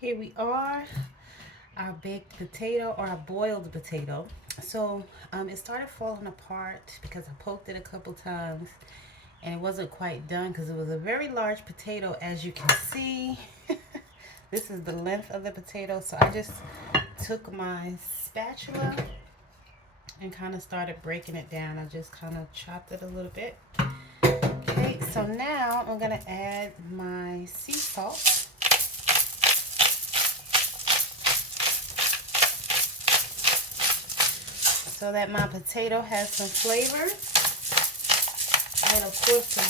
Here we are, our baked potato or our boiled potato. So it started falling apart because I poked it a couple times and it wasn't quite done because it was a very large potato, as you can see. This is the length of the potato. So I just took my spatula and kind of started breaking it down. I just kind of chopped it a little bit. Okay, so now I'm going to add my sea salt. So that my potato has some flavor. And of course some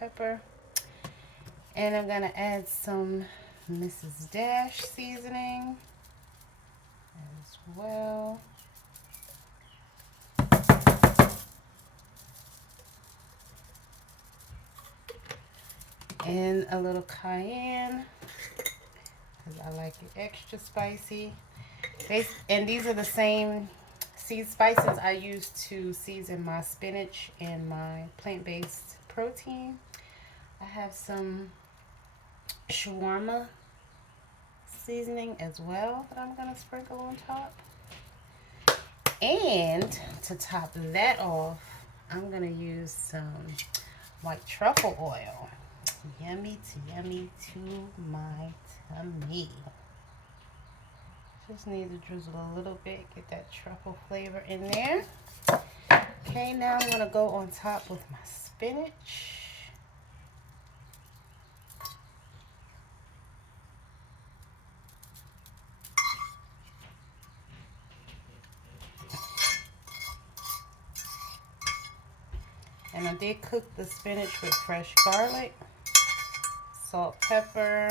pepper. And I'm going to add some Mrs. Dash seasoning as well. And a little cayenne, because I like it extra spicy. And these are the same spices I use to season my spinach and my plant-based protein. I have some shawarma seasoning as well that I'm going to sprinkle on top. And to top that off, I'm going to use some white truffle oil. Yummy to my tummy. Just need to drizzle a little bit, get that truffle flavor in there. Okay, now I'm going to go on top with my spinach. And I did cook the spinach with fresh garlic, salt, pepper,